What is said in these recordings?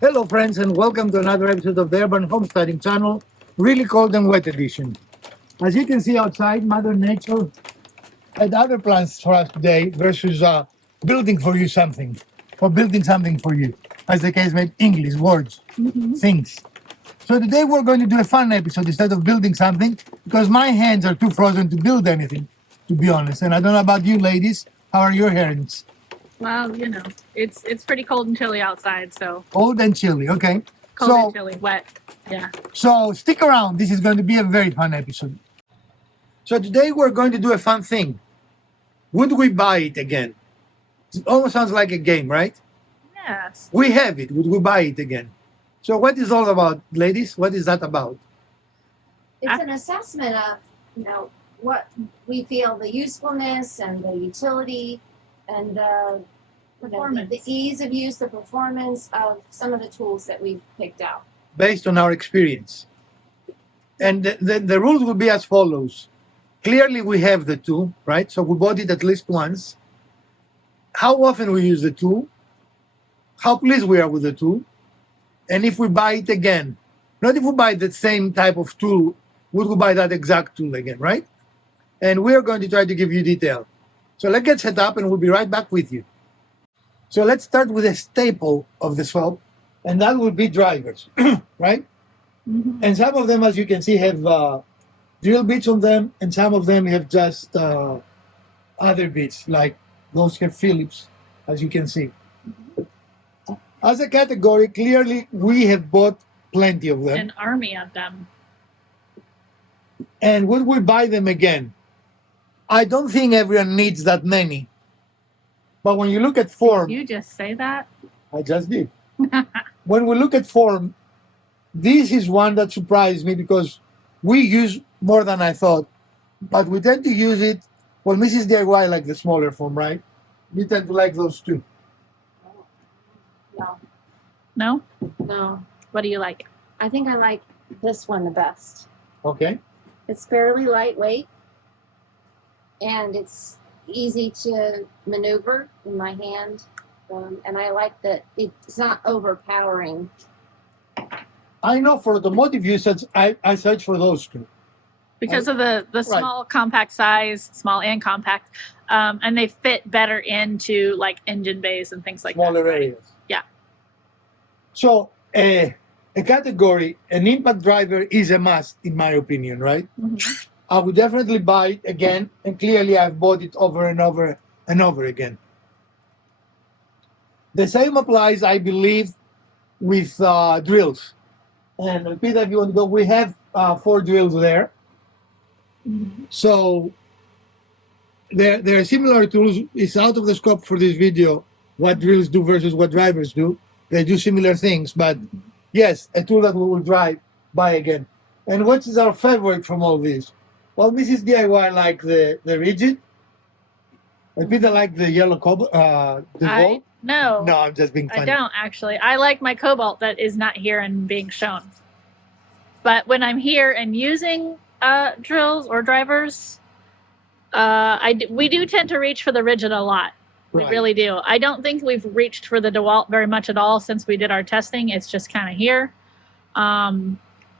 Hello friends and welcome to another episode of the Urban Homesteading Channel, really cold and wet edition. As you can see outside, Mother Nature had other plans for us today versus building for you something, or building something for you, as the case may English, words, things. So today we're going to do a fun episode instead of building something, because my hands are too frozen to build anything, to be honest. And I don't know about you ladies, how are your hands? Well, it's pretty cold and chilly outside, so Cold and chilly, okay. cold and chilly, wet. Yeah. So stick around. This is going to be a very fun episode. So today we're going to do a fun thing. Would we buy it again? It almost sounds like a game, right? Yes. We have it. Would we buy it again? So what is all about, ladies? What is that about? It's an assessment of, what we feel the usefulness and the utility and the ease of use, the performance of some of the tools that we've picked out. Based on our experience. And the rules will be as follows. Clearly we have the tool, right? So we bought it at least once. How often we use the tool, how pleased we are with the tool, and if we buy it again. Not if we buy the same type of tool, would we buy that exact tool again, right? And we're going to try to give you detail. So let's get set up and we'll be right back with you. So let's start with a staple of the shop, and that will be drivers, right? Mm-hmm. And some of them, as you can see, have drill bits on them, and some of them have just other bits, like those have Phillips, as you can see. As a category, clearly we have bought plenty of them. An army of them. And would we buy them again? I don't think everyone needs that many. But when you look at form... Did you just say that? I just did. When we look at form, this is one that surprised me because we use more than I thought. But we tend to use it... Well, Mrs. DIY like the smaller form, right? We tend to like those too. No. No? No. What do you like? I think I like this one the best. Okay. It's fairly lightweight and it's easy to maneuver in my hand. And I like that it's not overpowering. I know for automotive usage, I search for those two. Because of the small compact size, small and compact, and they fit better into like engine bays and things like Smaller that. Right? areas. Yeah. So a category, an impact driver is a must, in my opinion, right? Mm-hmm. I would definitely buy it again, and clearly I've bought it over and over and over again. The same applies, I believe, with drills. And Peter, if you want to go, we have 4 drills there. Mm-hmm. So they're similar tools. It's out of the scope for this video what drills do versus what drivers do. They do similar things, but yes, a tool that we will buy again. And what is our favorite from all these? Well, Mrs. DIY like the rigid. And Peter like the yellow cobalt. No. No, I'm just being funny. I don't actually. I like my cobalt that is not here and being shown. But when I'm here and using drills or drivers, we do tend to reach for the rigid a lot. We really do. I don't think we've reached for the DeWalt very much at all since we did our testing. It's just kind of here.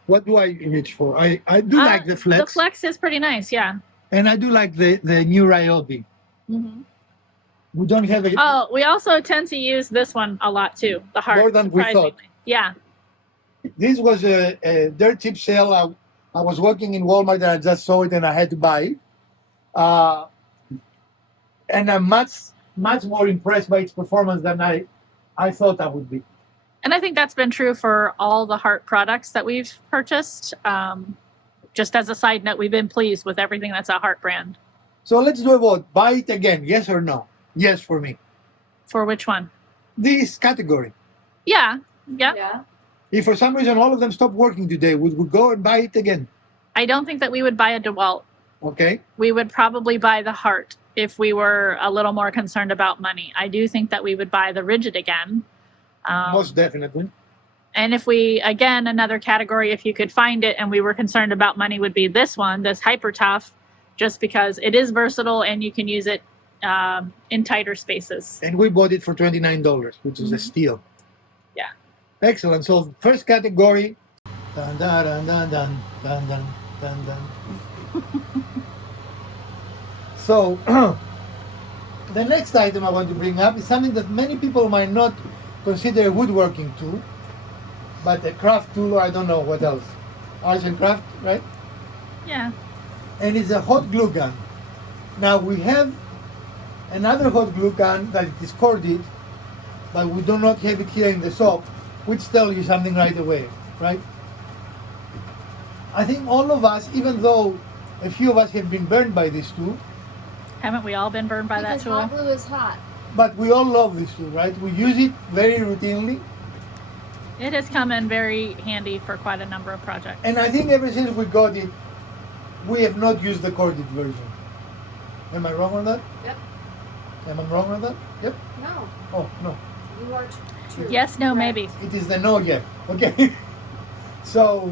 What do I reach for? I do like the Flex. The Flex is pretty nice, yeah. And I do like the new Ryobi. Mm-hmm. We don't have a... Oh, we also tend to use this one a lot too. The Heart. More than we thought. Yeah. This was a dirt cheap sale. I was working in Walmart and I just saw it and I had to buy it. And I'm much more impressed by its performance than I thought I would be. And I think that's been true for all the Heart products that we've purchased. Just as a side note, we've been pleased with everything that's a Heart brand. So let's do a vote. Buy it again, yes or no? Yes for me. For which one? This category. Yeah. Yeah. If for some reason all of them stop working today, would we go and buy it again? I don't think that we would buy a DeWalt. Okay. We would probably buy the Heart if we were a little more concerned about money. I do think that we would buy the rigid again. Most definitely. And if we, again, another category, if you could find it and we were concerned about money, would be this one, this Hyper Tough, just because it is versatile and you can use it in tighter spaces. And we bought it for $29, which is a steal. Yeah. Excellent. So first category. Dun, dun, dun, dun, dun, dun, dun, dun, dun. So the next item I want to bring up is something that many people might not consider a woodworking tool, but a craft tool, or I don't know what else. Arts and craft, right? Yeah. And it's a hot glue gun. Now we have another hot glue gun that is corded, but we do not have it here in the shop, which tells you something right away, right? I think all of us, even though a few of us have been burned by this tool, Haven't we all been burned by Because that tool? hot glue is hot. but we all love this tool, right? We use it very routinely. It has come in very handy for quite a number of projects. And I think ever since we got it, we have not used the corded version. Am I wrong on that? Yep. Am I wrong on that? Yep. No, Oh, no. you are true. Yes, no, Correct. maybe. It is the no yet. Okay. So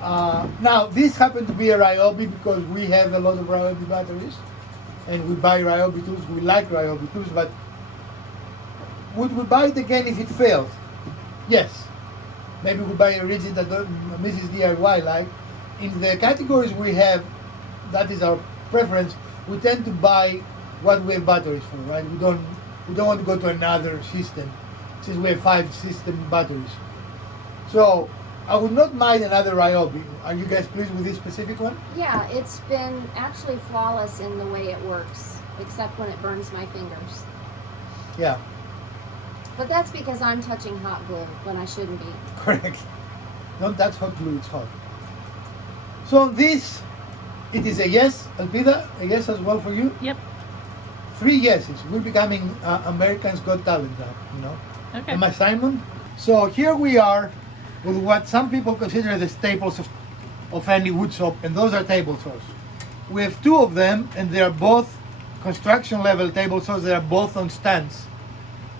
now this happened to be a Ryobi because we have a lot of Ryobi batteries, and we buy Ryobi tools. We like Ryobi tools, but would we buy it again if it fails? Yes. Maybe we buy a rigid that Mrs. DIY like. In the categories we have, that is our preference. We tend to buy what we have batteries for, right? We don't want to go to another system since we have 5 system batteries. So I would not mind another Ryobi. Are you guys pleased with this specific one? Yeah, it's been actually flawless in the way it works, except when it burns my fingers. Yeah, But that's because I'm touching hot glue when I shouldn't be. correct. Don't touch hot glue, it's hot. So on this, it is a yes. Elpida, a yes as well for you? Yep. 3 yeses. We're becoming Americans Got Talent now, you know. Okay. Am I Simon? So here we are with what some people consider the staples of any wood shop, and those are table saws. We have 2 of them, and they are both construction level table saws. They are both on stands.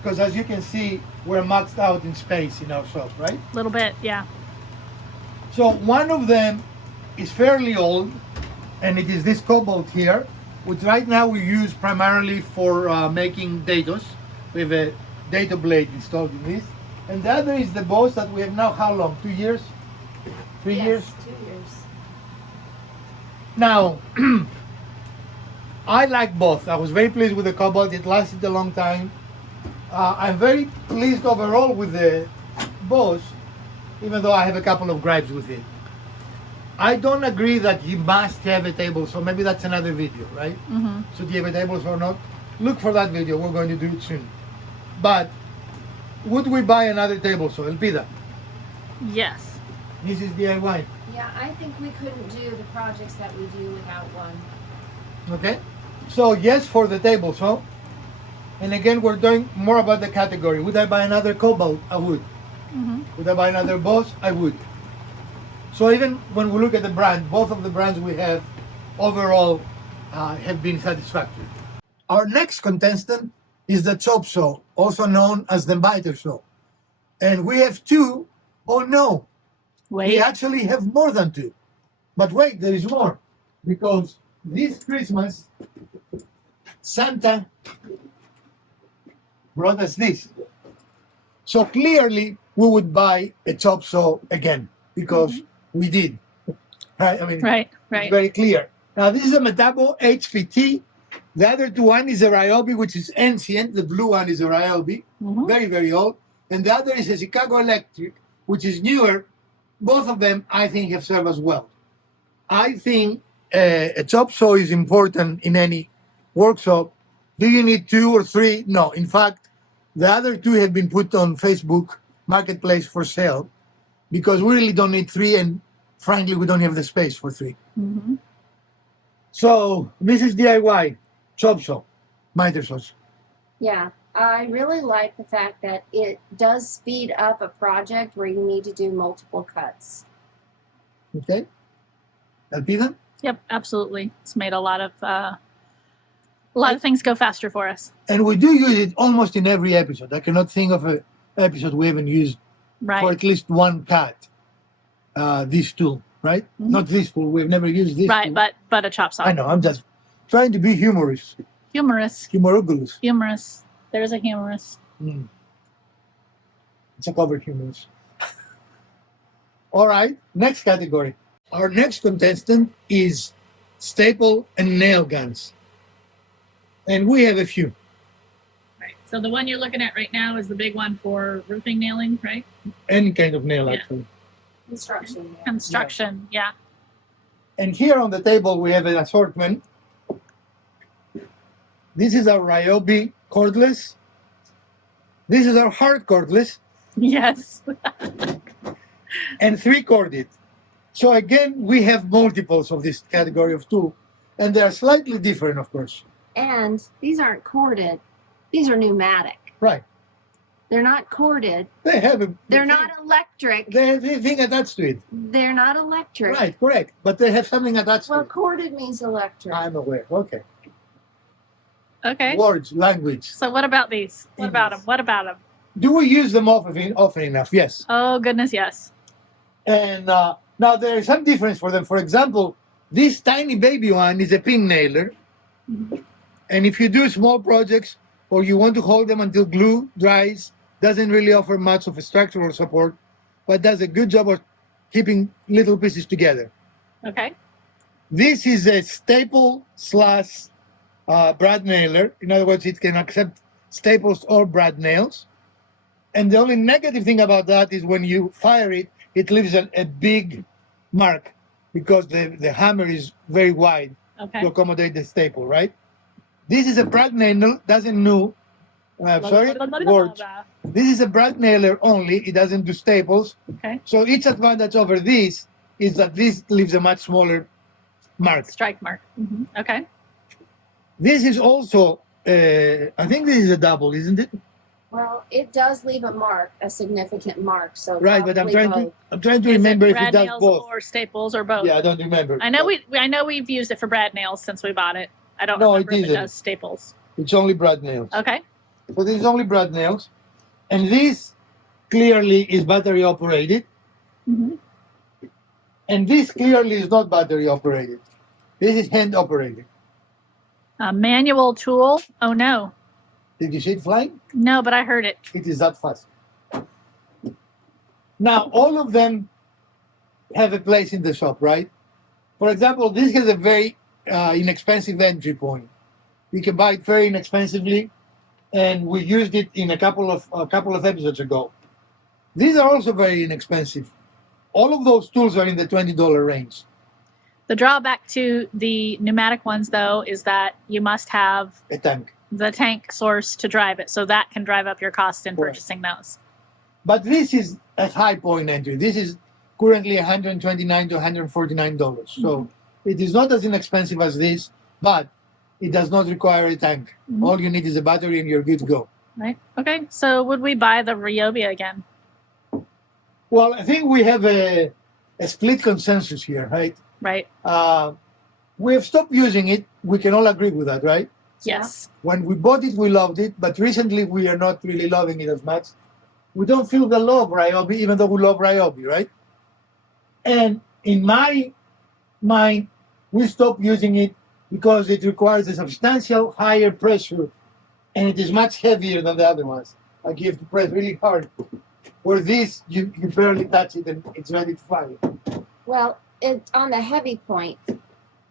Because as you can see, we're maxed out in space in our shop, right? A little bit, yeah. So one of them is fairly old, and it is this cobalt here, which right now we use primarily for making dados. We have a dado blade installed in this. And the other is the Boss that we have now, how long? 2 years? 3 Yes, years? 2 years. Now, I like both. I was very pleased with the cobalt. It lasted a long time. I'm very pleased overall with the Boss, even though I have a couple of gripes with it. I don't agree that you must have a table, so maybe that's another video, right? Mm-hmm. So do you have a table or not? Look for that video. We're going to do it soon. But would we buy another table saw? Elpida, Yes. this is DIY. Yeah, I think we couldn't do the projects that we do without one. Okay? So yes for the table saw. And again, we're doing more about the category. Would I buy another Cobalt? I would. Mm-hmm. Would I buy another Boss? I would. So even when we look at the brand, both of the brands we have overall have been satisfactory. Our next contestant is the chop saw, also known as the biter saw. And we have 2. Oh no, we Wait. actually have more than 2. But wait, there is more. Because this Christmas, Santa brought us this. So clearly, we would buy a chop saw again because we did. Right? I mean, Right, it's right. very clear. Now, this is a Metabo HPT. The other 2, one is a Ryobi, which is ancient. The blue one is a Ryobi, Mhm. very, very old. And the other is a Chicago Electric, which is newer. Both of them, I think, have served us well. I think a chop saw is important in any workshop. Do you need 2 or 3? No. In fact, the other 2 have been put on Facebook Marketplace for sale because we really don't need 3, and frankly, we don't have the space for 3. Mm-hmm. So, Mrs. DIY, chop saw, miter saws. Yeah, I really like the fact that it does speed up a project where you need to do multiple cuts. Okay? Elpida? Yep, absolutely. It's made a lot of things go faster for us. And we do use it almost in every episode. I cannot think of an episode we haven't used for Right. at least one cut. This tool, right? Mhm. Not this tool. We've never used this Right, tool. but a chop saw. I know. I'm just trying to be humorous. Humorous. Humorous. Humorous. There's a humorous. Mm. It's a covered humorous. All right, next category. Our next contestant is staple and nail guns. And we have a few. Right. So the one you're looking at right now is the big one for roofing nailing, right? Any kind of nail, Yeah. actually. Construction. Yeah. Construction, yeah. And here on the table, we have an assortment. This is our Ryobi cordless. This is our hard cordless Yes. and 3-corded. So again, we have multiples of this category of tool, and they are slightly different, of course. And these aren't corded. These are pneumatic. Right. They're not corded. They have a. They're not electric. They have a thing attached to it. They're not electric. Right, correct. But they have something attached Well, to it. corded means electric. I'm aware. Okay. Okay. Words, language. So what about these? What about them? What about them? Do we use them often enough? Yes. Oh, goodness, yes. And now there is some difference for them. For example, this tiny baby one is a pin nailer. Mhm. And if you do small projects or you want to hold them until glue dries, doesn't really offer much of a structural support, but does a good job of keeping little pieces together. Okay. This is a staple slash brad nailer. In other words, it can accept staples or brad nails. And the only negative thing about that is when you fire it, it leaves a big mark because the hammer is very wide Okay. to accommodate the staple, right? This is a brad nailer, doesn't know, words. This is a brad nailer only, it doesn't do staples. Okay. So each advantage over this is that this leaves a much smaller mark. Strike mark. Okay. This is also, I think this is a double, isn't it? Well, it does leave a mark, a significant mark. So Right, but I'm probably trying to Is remember it if it brad does nails both. or staples or both? Yeah, I don't remember. I know we've used it for brad nails since we bought it. I don't No, it remember if it didn't. does staples. It's only brad nails. Okay. So this is only brad nails. And this clearly is battery operated. Mhm. And this clearly is not battery operated. This is hand operated. A manual tool. Oh no. Did you see it flying? No, but I heard it. It is that fast. Now, all of them have a place in the shop, right? For example, this has a very inexpensive entry point. You can buy it very inexpensively, and we used it in a couple of episodes ago. These are also very inexpensive. All of those tools are in the $20 range. The drawback to the pneumatic ones, though, is that you must have A tank. the tank source to drive it. So that can drive up your cost in Correct. purchasing those. But this is a high point entry. This is currently $129 to $149. So it is not as inexpensive as this, but it does not require a tank. Mhm. All you need is a battery and you're good to go. Right. Okay. So would we buy the Ryobi again? Well, I think we have a split consensus here, right? Right. We have stopped using it. We can all agree with that, right? Yes. When we bought it, we loved it, but recently we are not really loving it as much. We don't feel the love of Ryobi, even though we love Ryobi, right? And in my mind, we stopped using it because it requires a substantial higher pressure, and it is much heavier than the other ones. Like you have to press really hard. Where this, you barely touch it and it's ready to fire. Well, on the heavy point,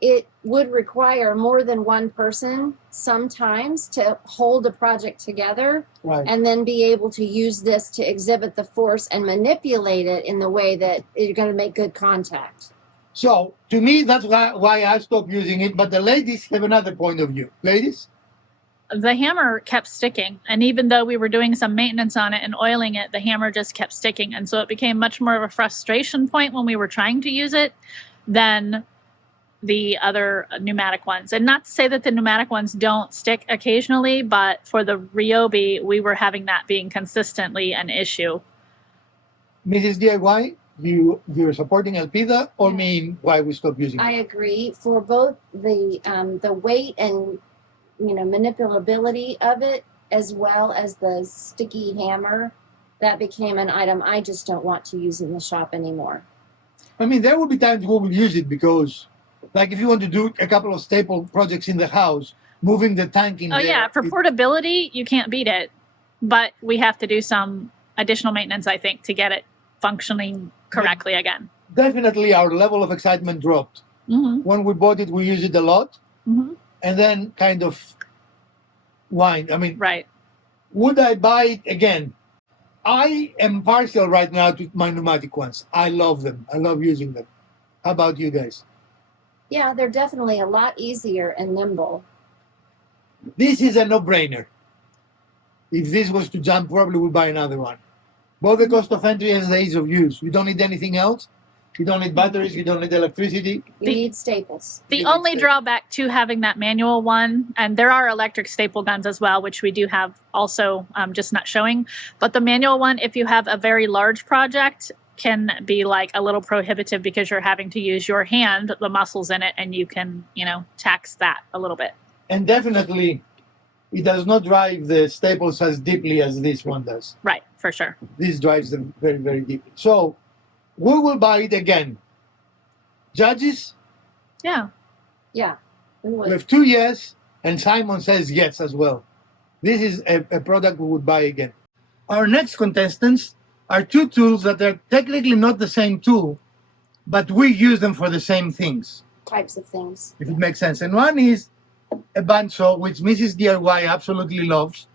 it would require more than one person sometimes to hold a project together Right. and then be able to use this to exhibit the force and manipulate it in the way that you're going to make good contact. So to me, that's why I stopped using it. But the ladies have another point of view. Ladies? The hammer kept sticking. And even though we were doing some maintenance on it and oiling it, the hammer just kept sticking. And so it became much more of a frustration point when we were trying to use it than the other pneumatic ones. And not to say that the pneumatic ones don't stick occasionally, but for the Ryobi, we were having that being consistently an issue. Mrs. DIY, you're supporting Elpida or mean why we stopped using I it? agree for both the weight and manipulability of it, as well as the sticky hammer. That became an item I just don't want to use in the shop anymore. I mean, there will be times we will use it because, like, if you want to do a couple of staple projects in the house, moving the tank in Oh there. yeah, for portability, you can't beat it. But we have to do some additional maintenance, I think, to get it functioning correctly again. Definitely our level of excitement dropped. Mm-hmm. When we bought it, we used it a lot, Mm-hmm. and then kind of whined. I mean, Right. would I buy it again? I am partial right now to my pneumatic ones. I love them. I love using them. How about you guys? Yeah, they're definitely a lot easier and nimble. This is a no-brainer. If this was to jump, probably would buy another one. Both the cost of entry and the ease of use. You don't need anything else. You don't need batteries. You don't need electricity. You need staples. The You need only staples. drawback to having that manual one, and there are electric staple guns as well, which we do have also, just not showing. But the manual one, if you have a very large project, can be like a little prohibitive because you're having to use your hand, the muscles in it, and you can, tax that a little bit. And definitely, it does not drive the staples as deeply as this one does. Right, for sure. This drives them very, very deeply. So we will buy it again. Judges, Yeah. Yeah. We we would. have 2 yes, and Simon says yes as well. This is a product we would buy again. Our next contestants are two tools that are technically not the same tool, but we use them for the same things, Types of things. if it makes sense. And one is a bandsaw, which Mrs. DIY absolutely loves.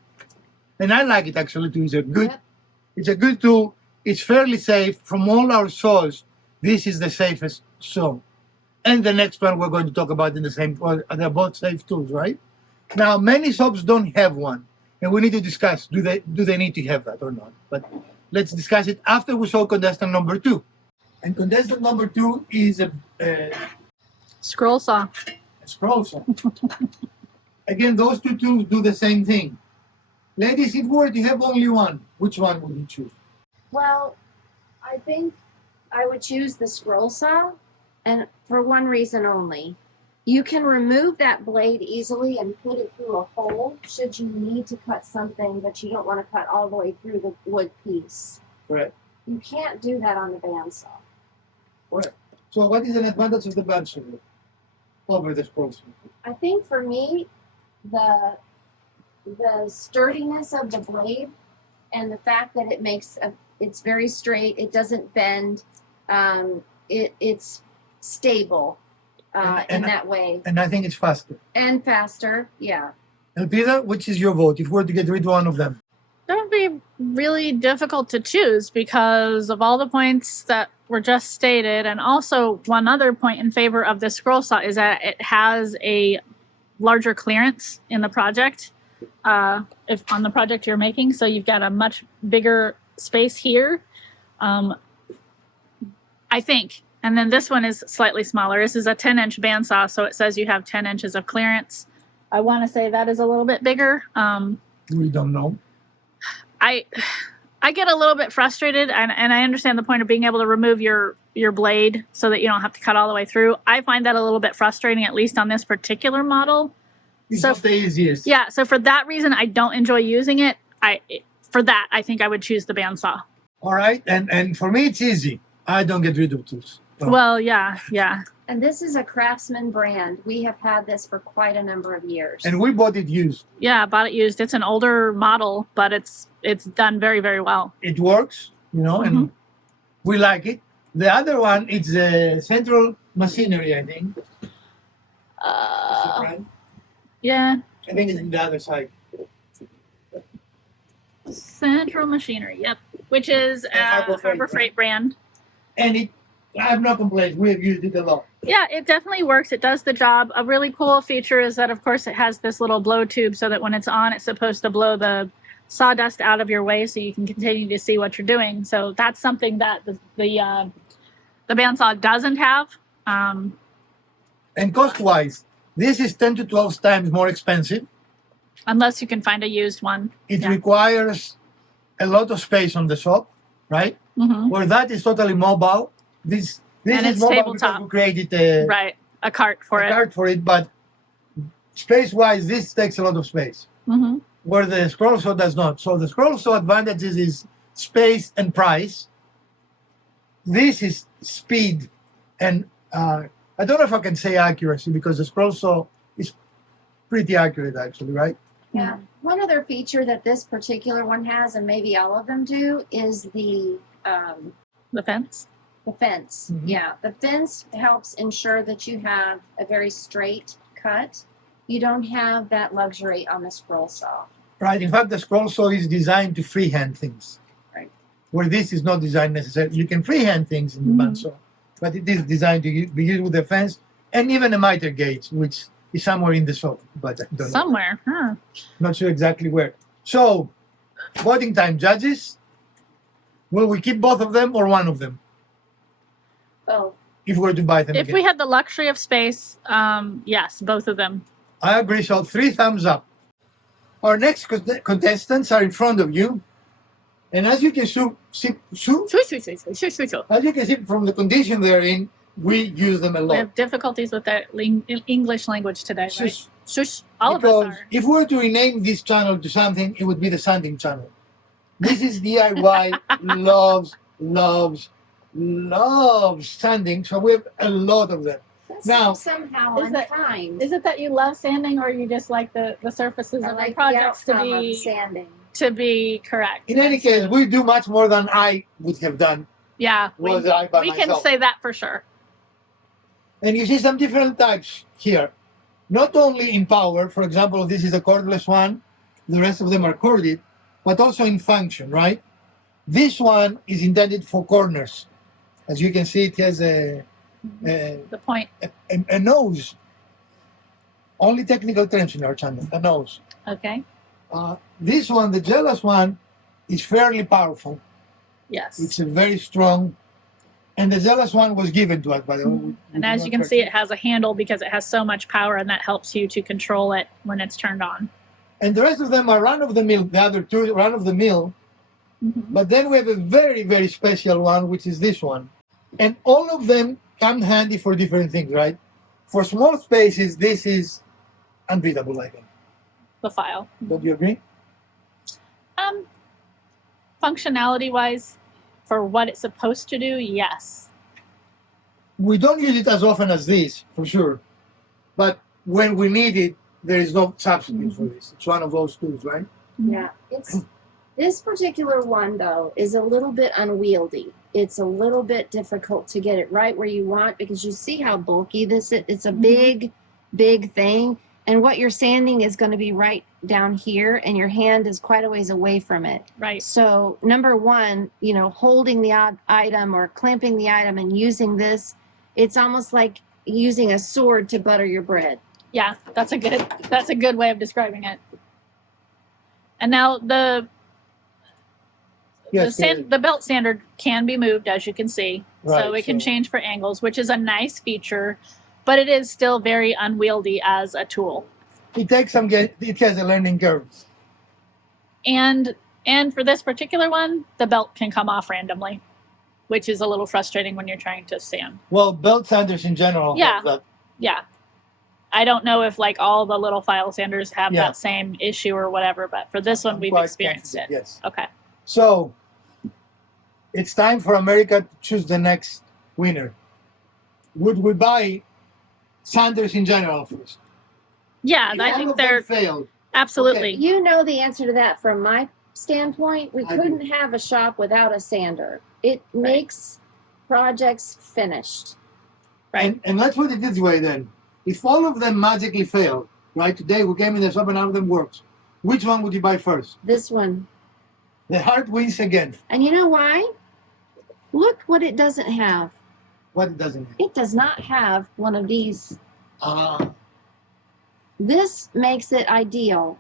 And I like it actually too. Yep. It's a good tool. It's fairly safe. From all our saws, this is the safest saw. And the next one we're going to talk about in the same, they're both safe tools, right? Now, many shops don't have one. And we need to discuss, do they need to have that or not? But let's discuss it after we saw contestant number 2. And contestant number 2 is a Scroll saw. scroll saw. Again, those two tools do the same thing. Ladies, if we were to have only one, which one would you choose? Well, I think I would choose the scroll saw, and for one reason only. You can remove that blade easily and put it through a hole should you need to cut something that you don't want to cut all the way through the wood piece. Correct. You can't do that on the bandsaw. Correct. So what is an advantage of the bandsaw over the scroll saw? I think for me, the sturdiness of the blade and the fact that it's very straight, it doesn't bend, it's stable in that way. And I think it's faster. And faster, yeah. Elpida, which is your vote if we were to get rid of one of them? That would be really difficult to choose because of all the points that were just stated. And also, one other point in favor of the scroll saw is that it has a larger clearance in the project, if on the project you're making. So you've got a much bigger space here, I think. And then this one is slightly smaller. This is a 10-inch bandsaw, so it says you have 10 inches of clearance. I want to say that is a little bit bigger. We don't know. I get a little bit frustrated, and I understand the point of being able to remove your blade so that you don't have to cut all the way through. I find that a little bit frustrating, at least on this particular model. It's So- not the easiest. Yeah, so for that reason, I don't enjoy using it. For that, I think I would choose the bandsaw. All right. And for me, it's easy. I don't get rid of tools. So, Well, yeah. And this is a Craftsman brand. We have had this for quite a number of years. and we bought it used. Yeah, I bought it used. It's an older model, but it's done very, very well. It works, and we like it. The other one, it's Central Machinery, I think. Is it right? Yeah, I think it's on the other side. Central Machinery, yep. Which is Harbor Freight, Harbor Freight brand. And I have no complaints. We have used it a lot. Yeah, it definitely works. It does the job. A really cool feature is that, of course, it has this little blow tube so that when it's on, it's supposed to blow the sawdust out of your way so you can continue to see what you're doing. So that's something that the bandsaw doesn't have. And cost-wise, this is 10 to 12 times more expensive. Unless you can find a used one. It Yeah. requires a lot of space on the shop, right? Hmm. Where that is totally mobile. This And is it's mobile tabletop. because we created a Right. A cart for it. card for it, but space-wise, this takes a lot of space. Hmm. Where the scroll saw does not. So the scroll saw advantages is space and price. This is speed and I don't know if I can say accuracy because the scroll saw is pretty accurate actually, right? Yeah. One other feature that this particular one has, and maybe all of them do, is the fence. the fence. Mhm. Yeah, the fence helps ensure that you have a very straight cut. You don't have that luxury on the scroll saw. Right. In fact, the scroll saw is designed to freehand things. Right. Where this is not designed necessarily. You can freehand things in the Mhm. bandsaw, but it is designed to be used with a fence and even a miter gauge, which is somewhere in the saw, but I don't know. Somewhere, huh? Not sure exactly where. So, voting time, judges. Will we keep both of them or one of them Oh, if we were to buy them If again? we had the luxury of space, yes, both of them. I agree. So 3 thumbs up. Our next contestants are in front of you, and as you can see, as you can see from the condition they're in, we use them a We lot. have difficulties with the English language today, right? Shush. Shush. All of us Because are. if we were to rename this channel to something, it would be the Sanding Channel. This is DIY, loves sanding, so we have a lot of them. that's Now- somehow Is that- unkind. Is it that you love sanding, or you just like the surfaces I of the like the projects outcome of sanding. to be correct? In any case, we do much more than I would have done. Yeah, Was I by we can myself. say that for sure. And you see some different types here. Not only in power, for example, this is a cordless one, the rest of them are corded, but also in function, right? This one is intended for corners. As you can see, it has a The point. nose. Only technical terms in our channel, a nose. Okay. This one, the jealous one, is fairly powerful. Yes. It's a very strong, and the jealous one was given to us, by the way. And as you can see, it has a handle because it has so much power, and that helps you to control it when it's turned on. And the rest of them are run-of-the-mill, the other two run-of-the-mill. Mhm. But then we have a very, very special one, which is this one. And all of them come handy for different things, right? For small spaces, this is unbeatable, I think. The file. Don't you agree? Functionality wise, for what it's supposed to do, yes. We don't use it as often as this, for sure. But when we need it, there is no substitute for this. It's one of those tools, right? Yeah, it's this particular one though is a little bit unwieldy. It's a little bit difficult to get it right where you want because you see how bulky this is. It's a big thing, and what you're sanding is going to be right down here, and your hand is quite a ways away from it. Right. So number one, you know, holding the item or clamping the item and using this, it's almost like using a sword to butter your bread. Yeah, that's a good way of describing it. And now the Yes, the belt sander can be moved, as you can see, so Right, it can so- change for angles, which is a nice feature, but it is still very unwieldy as a tool. it takes some it has a learning curve. And for this particular one, the belt can come off randomly, which is a little frustrating when you're trying to sand. Well, belt sanders in general Yeah. have that. Yeah. I don't know if like all the little file sanders have Yeah. that same issue or whatever, but for this one, I'm we've quite experienced it. confident, Yes. Okay. So it's time for America to choose the next winner. Would we buy sanders in general first? Yeah, If I all think of them they're failed. absolutely. You know the answer to that from my standpoint. We I do. couldn't have a shop without a sander. It makes projects finished. Right. And let's put it this way then. If all of them magically failed, right? Today we came in the shop and none of them works. Which one would you buy first? This one. The heart wins again. And you know why? Look what it doesn't have. What it doesn't have. It does not have one of these. Ah, This makes it ideal.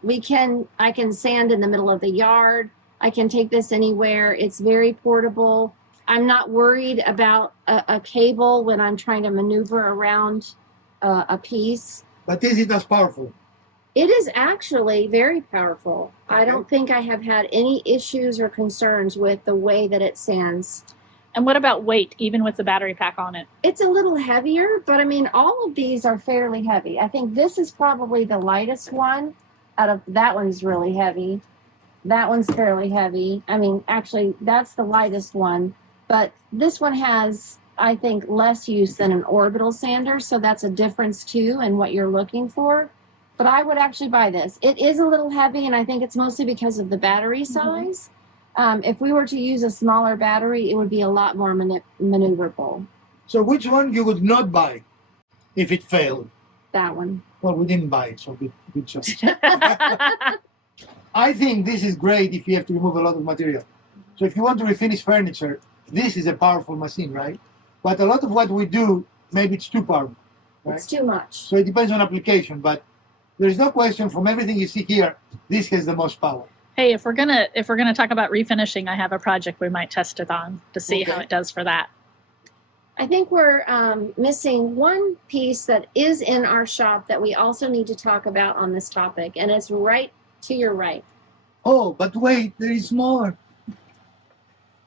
I can sand in the middle of the yard. I can take this anywhere. It's very portable. I'm not worried about a cable when I'm trying to maneuver around a piece. but is it as powerful? It is actually very powerful. I Okay. don't think I have had any issues or concerns with the way that it sands. And what about weight, even with the battery pack on it? It's a little heavier, but I mean, all of these are fairly heavy. I think this is probably the lightest one. Out of that one's really heavy. That one's fairly heavy. I mean, actually, that's the lightest one. But this one has, I think, less use than an orbital sander. So that's a difference too in what you're looking for. But I would actually buy this. It is a little heavy, and I think it's mostly because of the battery size. If we were to use a smaller battery, it would be a lot more maneuverable. So which one you would not buy if it failed? That one. Well, we didn't buy it, so good choice. I think this is great if you have to remove a lot of material. So if you want to refinish furniture, this is a powerful machine, right? But a lot of what we do, maybe it's too powerful. Right? It's too much. So it depends on application, but there is no question from everything you see here, this has the most power. Hey, if we're gonna talk about refinishing, I have a project we might test it on to see how it does for that. I think we're missing one piece that is in our shop that we also need to talk about on this topic, and it's right to your right. Oh, but wait, there is more.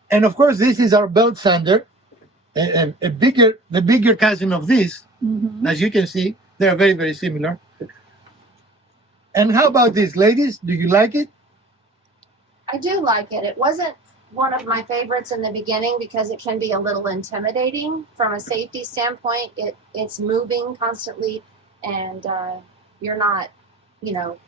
And of course, this is our belt sander, the bigger cousin of this. Mm-hmm. As you can see, they are very, very similar. And how about this, ladies? Do you like it? I do like it. It wasn't one of my favorites in the beginning because it can be a little intimidating from a safety standpoint. It's moving constantly, and you're not, you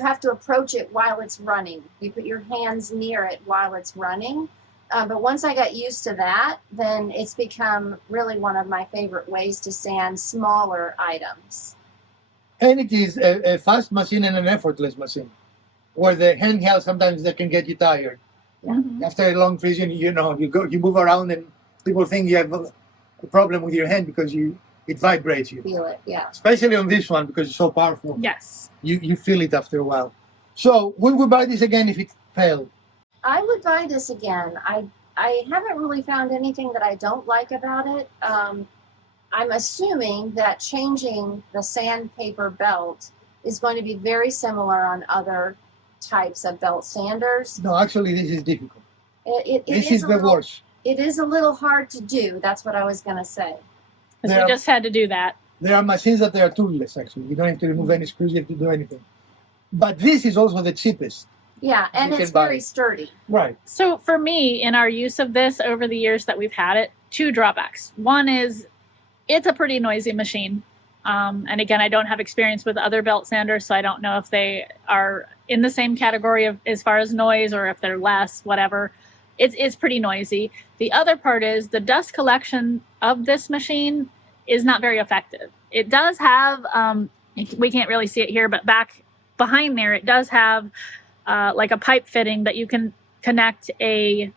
have to approach it while it's running. You put your hands near it while it's running. But once I got used to that, then it's become really one of my favorite ways to sand smaller items. And it is a fast machine and an effortless machine. Where the handheld, sometimes they can get you tired. Mm-hmm. After a long vision, you move around and people think you have a problem with your hand because it vibrates you. Feel it, yeah. Especially on this one because it's so powerful. Yes. You feel it after a while. So would we buy this again if it failed? I would buy this again. I haven't really found anything that I don't like about it. I'm assuming that changing the sandpaper belt is going to be very similar on other types of belt sanders. No, actually, this is difficult. This is the worst. It is a little hard to do. That's what I was going to say. Because we just had to do that. There are machines that they are toolless, actually. You don't have to remove any screws, you have to do anything. But this is also the cheapest. Yeah, and it's very sturdy. Right. So for me, in our use of this over the years that we've had it, two drawbacks. One is it's a pretty noisy machine. And again, I don't have experience with other belt sanders, so I don't know if they are in the same category of as far as noise or if they're less, whatever. It's pretty noisy. The other part is the dust collection of this machine is not very effective. It does have, we can't really see it here, but back behind there, it does have like a pipe fitting that you can connect a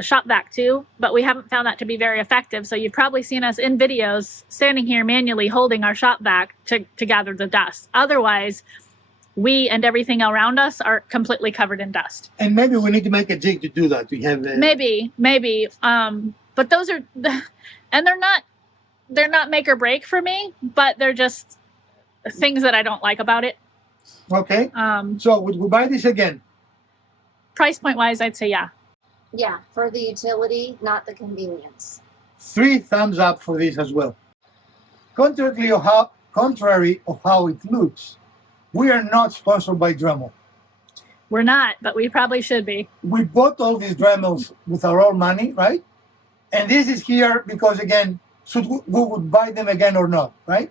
shop vac to, but we haven't found that to be very effective. So you've probably seen us in videos standing here manually holding our shop vac to gather the dust. Otherwise, we and everything around us are completely covered in dust. And maybe we need to make a jig to do that. We have maybe. But those are, and they're not make or break for me, but they're just things that I don't like about it. Okay. So would we buy this again? Price point wise, I'd say yeah. Yeah, for the utility, not the convenience. 3 thumbs up for this as well. Contrary of how it looks, we are not sponsored by Dremel. We're not, but we probably should be. We bought all these Dremels with our own money, right? And this is here because, again, should we would buy them again or not, right?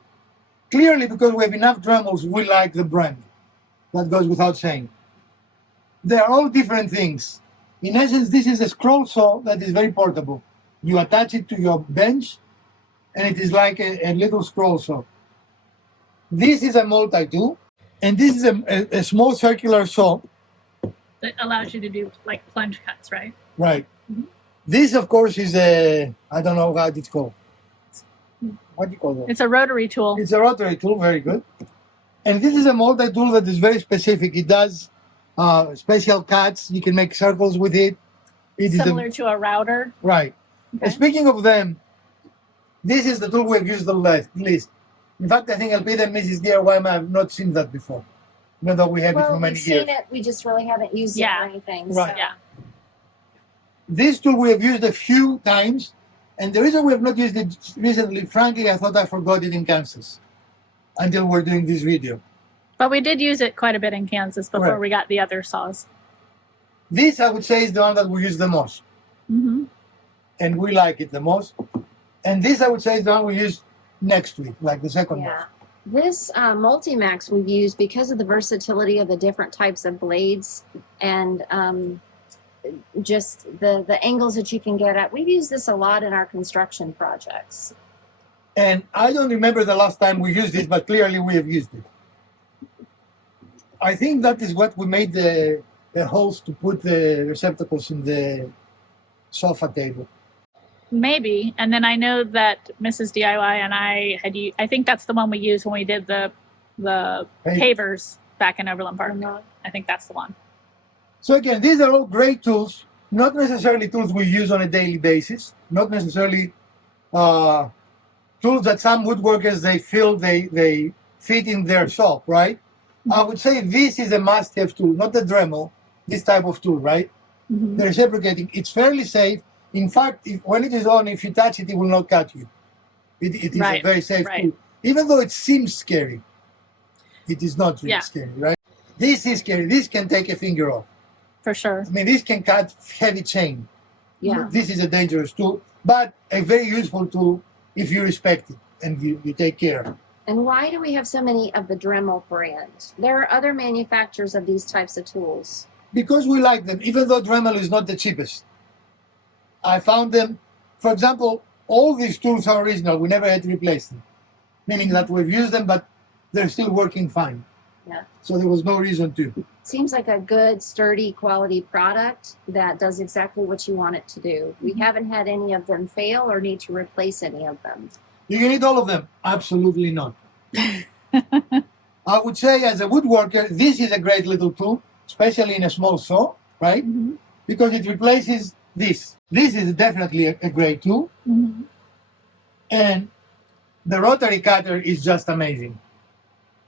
Clearly, because we have enough Dremels, we like the brand. That goes without saying. They are all different things. In essence, this is a scroll saw that is very portable. You attach it to your bench, and it is like a little scroll saw. This is a multi-tool, and this is a small circular saw. That allows you to do like plunge cuts, right? Right. Mm-hmm. This, of course, is I don't know how it's called. What do you call that? It's a rotary tool. It's a rotary tool, very good. And this is a multi-tool that is very specific. It does special cuts. You can make circles with it. Similar to a router. Right. Okay. Speaking of them, this is the tool we've used the least. In fact, I think Elpida and Mrs. DIY have not seen that before, even though we have it for many years. We've seen it, we just really haven't used it for anything. Right. So. Yeah. This tool we have used a few times, and the reason we have not used it recently, frankly, I thought I forgot it in Kansas until we're doing this video. But we did use it quite a bit in Kansas before we got the other saws. This, I would say, is the one that we use the most. Mm-hmm. And we like it the most. And this, I would say, is the one we use next week, like the second one. This Multimax we've used because of the versatility of the different types of blades and just the angles that you can get at. We've used this a lot in our construction projects. And I don't remember the last time we used this, but clearly we have used it. I think that is what we made the holes to put the receptacles in the sofa table. Maybe. And then I know that Mrs. DIY and I I think that's the one we used when we did the pavers back in Overland Park. I think that's the one. So again, these are all great tools, not necessarily tools we use on a daily basis, not necessarily tools that some woodworkers, they feel they fit in their shop, right? I would say this is a must-have tool, not the Dremel, this type of tool, right? Mm-hmm. The reciprocating, it's fairly safe. In fact, when it is on, if you touch it, it will not cut you. It is a very safe tool. Even though it seems scary, it is not really scary, right? This is scary. This can take a finger off. For sure. I mean, this can cut heavy chain. Yeah. This is a dangerous tool, but a very useful tool if you respect it and you take care. And why do we have so many of the Dremel brand? There are other manufacturers of these types of tools. Because we like them, even though Dremel is not the cheapest. I found them, for example, all these tools are original. We never had to replace them, meaning that we've used them, but they're still working fine. Yeah. So there was no reason to. Seems like a good, sturdy, quality product that does exactly what you want it to do. We haven't had any of them fail or need to replace any of them. Do you need all of them? Absolutely not. I would say as a woodworker, this is a great little tool, especially in a small saw, right? Mm-hmm. Because it replaces this. This is definitely a great tool. Mm-hmm. And the rotary cutter is just amazing.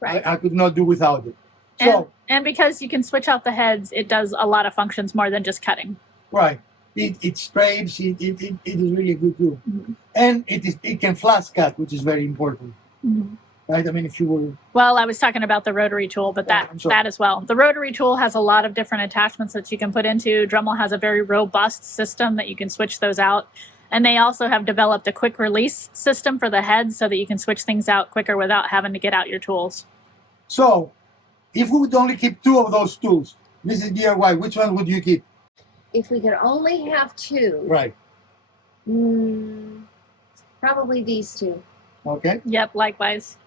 Right. I could not do without it. So, and because you can switch out the heads, it does a lot of functions more than just cutting. right. It scrapes, it is really a good tool. Mm-hmm. And it can flash cut, which is very important. Mm-hmm. Right? I mean, if you were... Well, I was talking about the rotary tool, but that as well. The rotary tool has a lot of different attachments that you can put into. Dremel has a very robust system that you can switch those out. And they also have developed a quick release system for the heads so that you can switch things out quicker without having to get out your tools. So, if we would only keep 2 of those tools, Mrs. DIY, which one would you keep? If we could only have 2, Right. Probably these 2. Okay. Yep, likewise.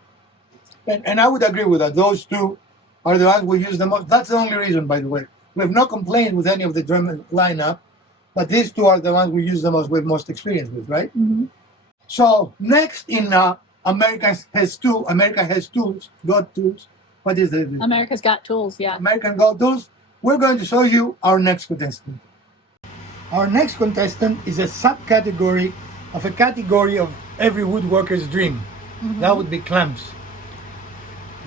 And I would agree with that. Those 2 are the ones we use the most. That's the only reason, by the way. We have no complaint with any of the Dremel lineup, but these 2 are the ones we use the most, we have most experience with, right? Mm-hmm. So next in America has tools, got tools. What is it? America's Got Tools, yeah. American Got Tools. We're going to show you our next contestant. Our next contestant is a subcategory of a category of every woodworker's dream. Mm-hmm. That would be clamps.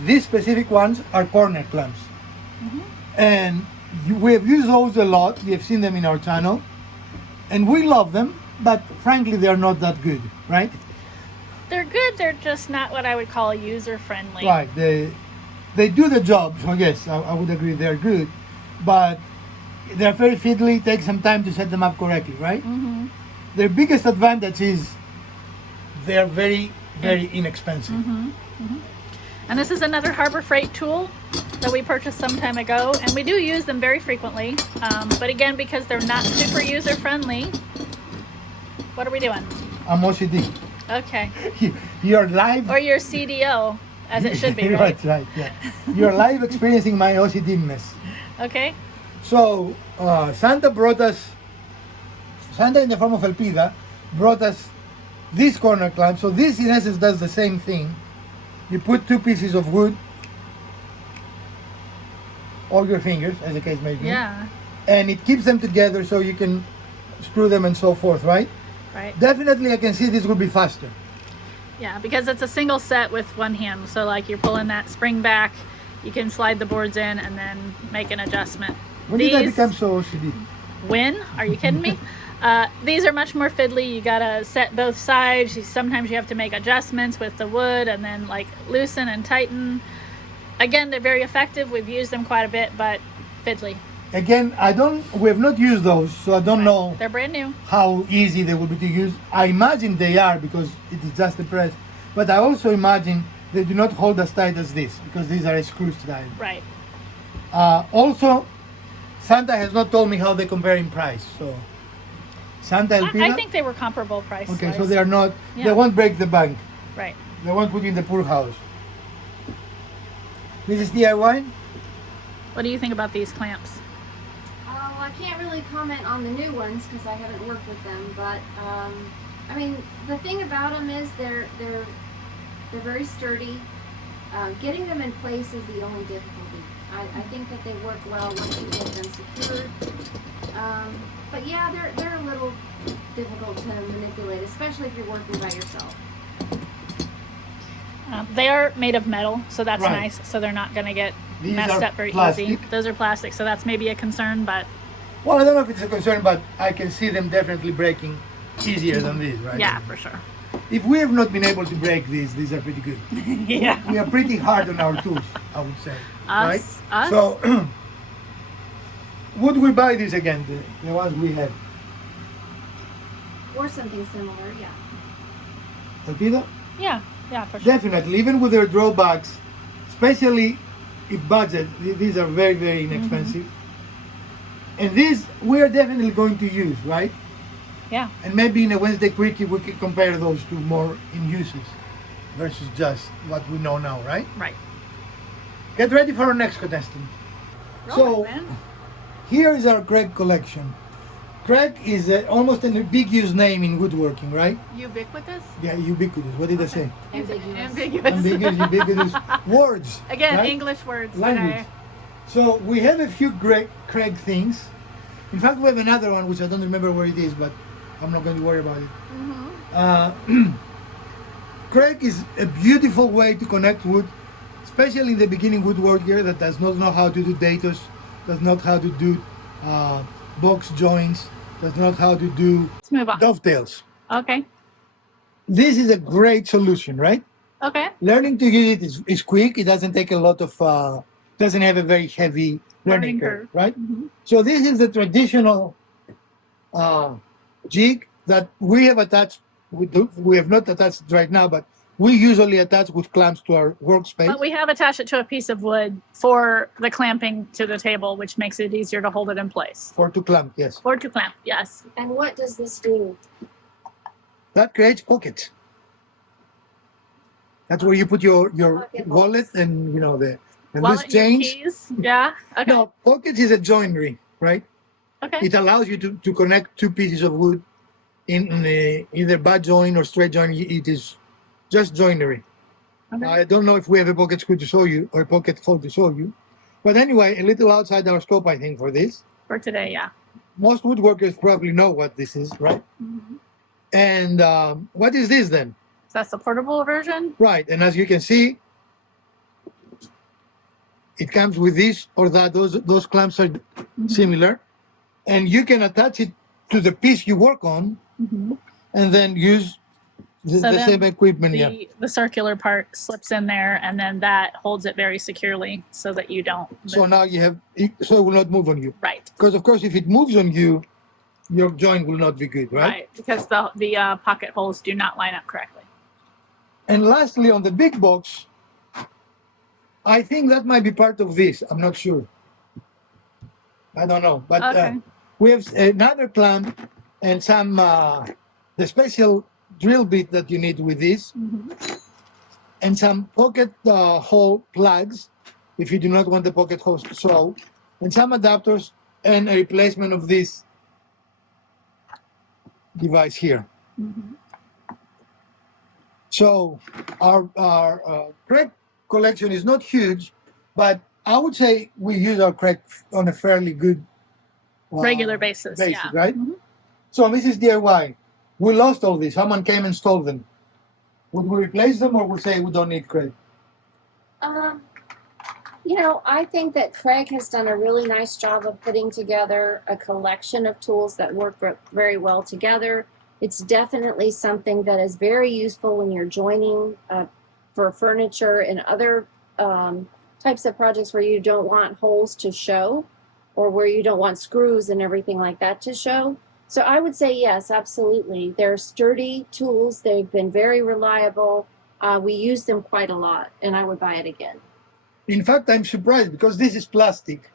These specific ones are corner clamps. Mm-hmm. And we have used those a lot. We have seen them in our channel. And we love them, but frankly, they're not that good, right? They're good, they're just not what I would call user-friendly. Right. They do the job, so yes, I would agree they're good. But they're very fiddly, it takes some time to set them up correctly, right? Mm-hmm. Their biggest advantage is they're very, very inexpensive. Mm-hmm. Mm-hmm. And this is another Harbor Freight tool that we purchased some time ago, and we do use them very frequently. But again, because they're not super user-friendly, what are we doing? I'm OCD. Okay. You're live. Or your CDO, as it should be, right? Right, yeah. You're live experiencing my OCD-ness. Okay. So, Santa in the form of Elpida, brought us this corner clamp. So this in essence does the same thing. You put 2 pieces of wood, or your fingers, as the case may be. Yeah. And it keeps them together so you can screw them and so forth, right? Right. Definitely I can see this will be faster. Yeah, because it's a single set with one hand. So like you're pulling that spring back, you can slide the boards in and then make an adjustment. When did I become so OCD? When? Are you kidding me? These are much more fiddly. You gotta set both sides. Sometimes you have to make adjustments with the wood and then like loosen and tighten. Again, they're very effective. We've used them quite a bit, but fiddly. Again, we have not used those, so I don't know They're brand new. how easy they will be to use. I imagine they are because it is just a press, but I also imagine they do not hold as tight as this because these are screw style. Right. Also, Santa has not told me how they compare in price. So, Santa Elpida. I think they were comparable price. Okay, so they are not. Yeah. They won't break the bank. Right. They won't put you in the poor house. This is DIY. What do you think about these clamps? I can't really comment on the new ones because I haven't worked with them, but I mean, the thing about them is they're very sturdy. Getting them in place is the only difficulty. I think that they work well once you get them secured. But yeah, they're a little difficult to manipulate, especially if you're working by yourself. They are made of metal, so that's Right. nice. So they're not going to get These messed are up very plastic. easy. Those are plastic, so that's maybe a concern, but Well, I don't know if it's a concern, but I can see them definitely breaking easier than these, right? yeah, for sure. If we have not been able to break these are pretty good. Yeah. We are pretty hard on our tools, I would say. Right? Us? So, would we buy these again, the ones we have? Or something similar, yeah. Elpida? Yeah, for sure. Definitely, even with their drawbacks, especially if budget, these are very, very inexpensive. And these we are definitely going to use, right? Yeah. And maybe in a Wednesday Quickie we can compare those two more in uses versus just what we know now, right? Right. Get ready for our next contestant. Roll it, man. Here is our Craig collection. Craig is almost an ambiguous name in woodworking, right? Ubiquitous? Yeah, ubiquitous. What did I say? Ambiguous. Ambiguous, ubiquitous words. Again, right? English words Language. today. So we have a few Craig things. In fact, we have another one which I don't remember where it is, but I'm not going to worry about it. Craig is a beautiful way to connect wood, especially in the beginning woodworker that does not know how to do datus, does not know how to do box joints, does not know how to do Let's move on. dovetails. Okay. This is a great solution, right? Okay. Learning to use it is quick. It doesn't take a lot of, doesn't have a very heavy learning curve, right? So this is the traditional jig that we have attached. We have not attached right now, but we usually attach with clamps to our workspace. But we have attached it to a piece of wood for the clamping to the table, which makes it easier to hold it in place. For to clamp, yes. Or to clamp, yes. And what does this do? That creates pockets. That's where you put your Pocket wallet holes. and the and Wallet loose and your change. keys. Yeah. Okay. No, pockets is a joinery, right? Okay. It allows you to connect two pieces of wood in either bad joint or straight joint. It is just joinery. Okay. I don't know if we have a pocket screw to show you or a pocket hole to show you. But anyway, a little outside our scope, I think, for this. For today, yeah. Most woodworkers probably know what this is, right? And what is this then? So that's the portable version. Right, and as you can see, it comes with this or that. Those clamps are similar. And you can attach it to the piece you work on and then use the then same equipment. Yeah. The circular part slips in there, and then that holds it very securely so that you don't. So now you have, so it will not move on you. Right. Because of course, if it moves on you, your joint will not be good, right? Right. Because the pocket holes do not line up correctly. And lastly, on the big box, I think that might be part of this. I'm not sure. I don't know. But Okay. we have another clamp and some, the special drill bit that you need with this, and some pocket hole plugs, if you do not want the pocket holes to show, and some adapters, and a replacement of this device here. So our Craig collection is not huge, but I would say we use our Craig on a fairly good Regular basis, yeah. right? So Mrs. DIY, we lost all these. Someone came and stole them. Would we replace them, or would say we don't need Craig? I think that Craig has done a really nice job of putting together a collection of tools that work very well together. It's definitely something that is very useful when you're joining for furniture and other types of projects where you don't want holes to show, or where you don't want screws and everything like that to show. So I would say yes, absolutely. They're sturdy tools. They've been very reliable. We use them quite a lot, and I would buy it again. In fact, I'm surprised because this is plastic.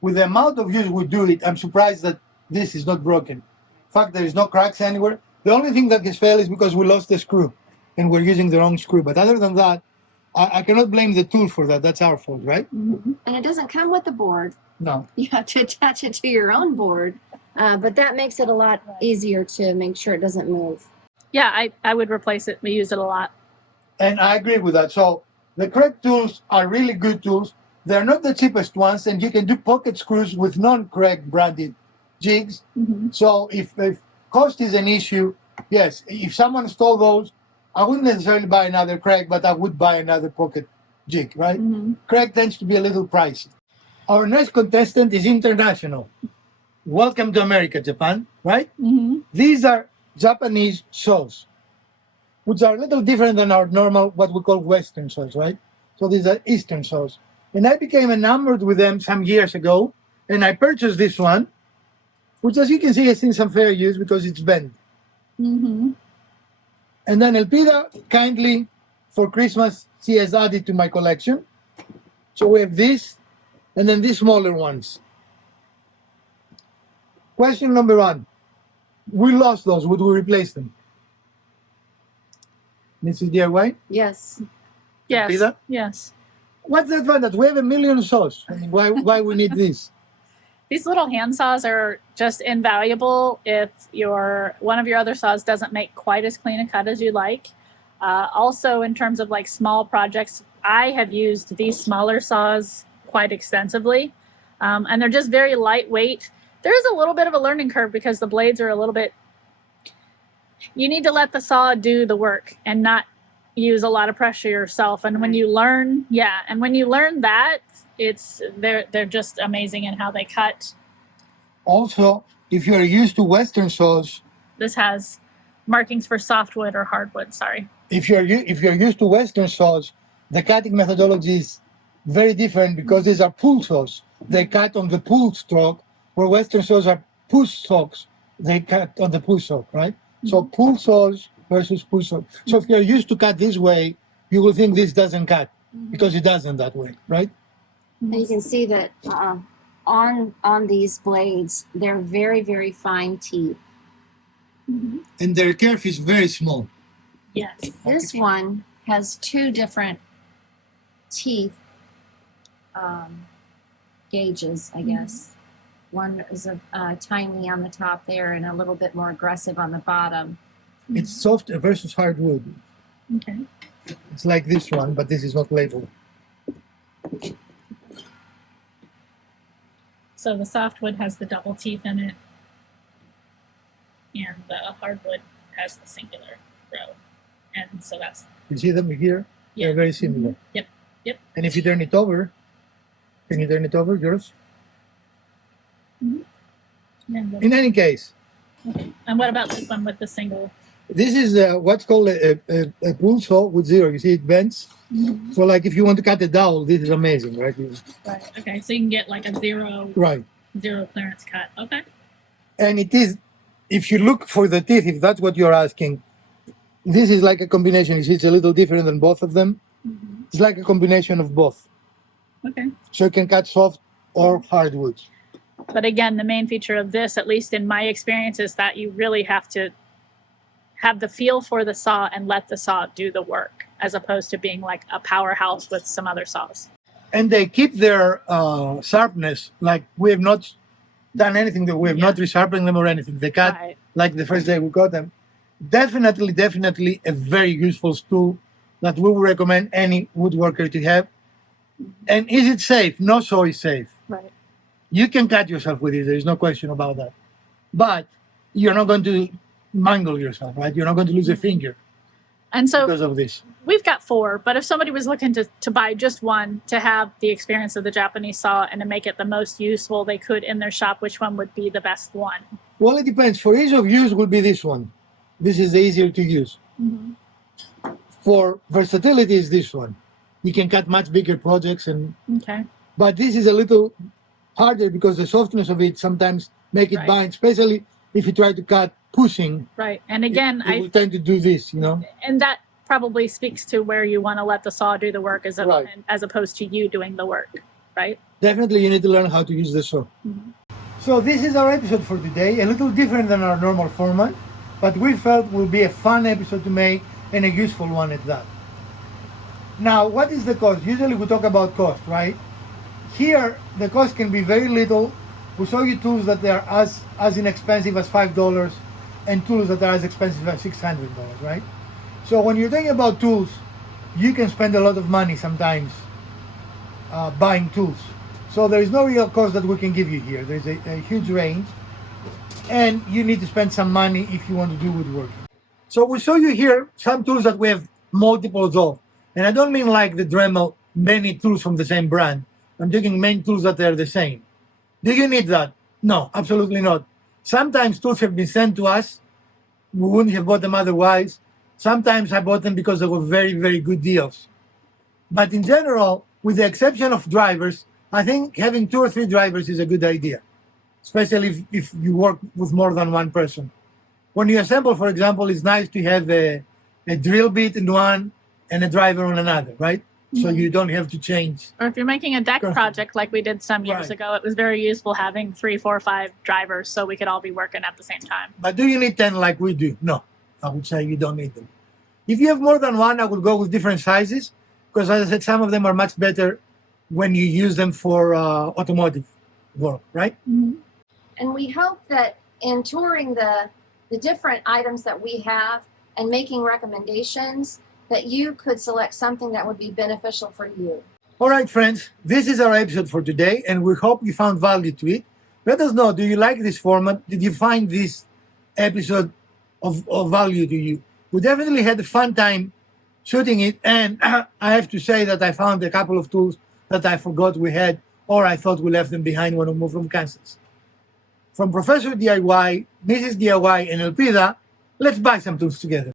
With the amount of use we do it, I'm surprised that this is not broken. In fact, there is no cracks anywhere. The only thing that has failed is because we lost the screw and we're using the wrong screw. But other than that, I cannot blame the tool for that. That's our fault, right? Mm-hmm. And it doesn't come with the board. No. You have to attach it to your own board. But that makes it a lot easier to make sure it doesn't move. Yeah, I would replace it. We use it a lot. And I agree with that. So the Craig tools are really good tools. They're not the cheapest ones, and you can do pocket screws with non-Craig branded jigs. Mm-hmm. So if cost is an issue, yes, if someone stole those, I wouldn't necessarily buy another Craig, but I would buy another pocket jig, right? Mm-hmm. Craig tends to be a little pricey. Our next contestant is international. Welcome to America, Japan, right? Mm-hmm. These are Japanese saws, which are a little different than our normal, what we call Western saws, right? So these are Eastern saws. And I became enamored with them some years ago, and I purchased this one, which, as you can see, has seen some fair use because it's bent. Mm-hmm. And then Elpida kindly, for Christmas, she has added to my collection. So we have this, and then these smaller ones. Question number one. We lost those. Would we replace them? Mrs. DIY? Yes. Yes. Elpida? Yes. What's the advantage? We have a million saws. I mean, why we need this? These little hand saws are just invaluable if one of your other saws doesn't make quite as clean a cut as you'd like. Also, in terms of like small projects, I have used these smaller saws quite extensively, and they're just very lightweight. There is a little bit of a learning curve because the blades are a little bit. You need to let the saw do the work and not use a lot of pressure yourself. And when you learn, that, they're just amazing in how they cut. Also, if you're used to Western saws, This has markings for softwood or hardwood. Sorry. if you're used to Western saws, the cutting methodology is very different because these are pull saws. They cut on the pull stroke, where Western saws are push strokes. They cut on the pull stroke, right? So pull saws versus pull saws. So if you're used to cut this way, you will think this doesn't cut because it doesn't that way, right? And you can see that on these blades, they're very, very fine teeth. Mm-hmm. And their kerf is very small. Yes. This one has two different teeth gauges, I guess. One is tiny on the top there and a little bit more aggressive on the bottom. It's soft versus hardwood. Okay. It's like this one, but this is not labeled. So the softwood has the double teeth in it, and the hardwood has the singular row. And so that's You see them here? Yeah. They're very similar. Yep. Yep. And if you turn it over, can you turn it over, yours? In any case, And what about this one with the single? this is what's called a pull saw with zero. You see it bends. So like if you want to cut a dowel, this is amazing, right? Right. Okay. So you can get like a zero clearance cut. Okay. And it is, if you look for the teeth, if that's what you're asking, this is like a combination. You see, it's a little different than both of them. It's like a combination of both. Okay. So you can cut soft or hardwoods. But again, the main feature of this, at least in my experience, is that you really have to have the feel for the saw and let the saw do the work, as opposed to being like a powerhouse with some other saws. And they keep their sharpness. Like we have not done anything, that we have not resharpened them or anything. They cut like the first day we got them. Definitely a very useful tool that we would recommend any woodworker to have. And is it safe? No saw is safe. Right. You can cut yourself with it. There is no question about that. But you're not going to mangle yourself, right? You're not going to lose a finger And so because of this. we've got 4, but if somebody was looking to buy just one to have the experience of the Japanese saw and to make it the most useful they could in their shop, which one would be the best one? Well, it depends. For ease of use will be this one. This is the easier to use. For versatility is this one. You can cut much bigger projects, but this is a little harder because the softness of it sometimes make it bind, especially if you try to cut pushing. Right. And again, I will tend to do this, you know. And that probably speaks to where you want to let the saw do the work Right. as opposed to you doing the work, right? Definitely, you need to learn how to use the saw. So this is our episode for today, a little different than our normal format, but we felt will be a fun episode to make and a useful one at that. Now, what is the cost? Usually we talk about cost, right? Here, the cost can be very little. We show you tools that are as inexpensive as $5 and tools that are as expensive as $600, right? So when you're talking about tools, you can spend a lot of money sometimes buying tools. So there is no real cost that we can give you here. There's a huge range, and you need to spend some money if you want to do woodworking. So we show you here some tools that we have multiples of. And I don't mean like the Dremel, many tools from the same brand. I'm talking main tools that are the same. Do you need that? No, absolutely not. Sometimes tools have been sent to us. We wouldn't have bought them otherwise. Sometimes I bought them because they were very, very good deals. But in general, with the exception of drivers, I think having 2 or 3 drivers is a good idea, especially if you work with more than one person. When you assemble, for example, it's nice to have a drill bit in one and a driver on another, right? So you don't have to change. Or if you're making a deck project like we did some years Right. ago, it was very useful having 3, 4, 5 drivers so we could all be working at the same time. But do you need 10 like we do? No, I would say you don't need them. If you have more than one, I would go with different sizes because, as I said, some of them are much better when you use them for automotive work, right? And we hope that in touring the different items that we have and making recommendations, that you could select something that would be beneficial for you. All right, friends, this is our episode for today, and we hope you found value to it. Let us know, do you like this format? Did you find this episode of value to you? We definitely had a fun time shooting it, and I have to say that I found a couple of tools that I forgot we had, or I thought we left them behind when we moved from Kansas. From Professor DIY, Mrs. DIY, and Elpida, let's buy some tools together.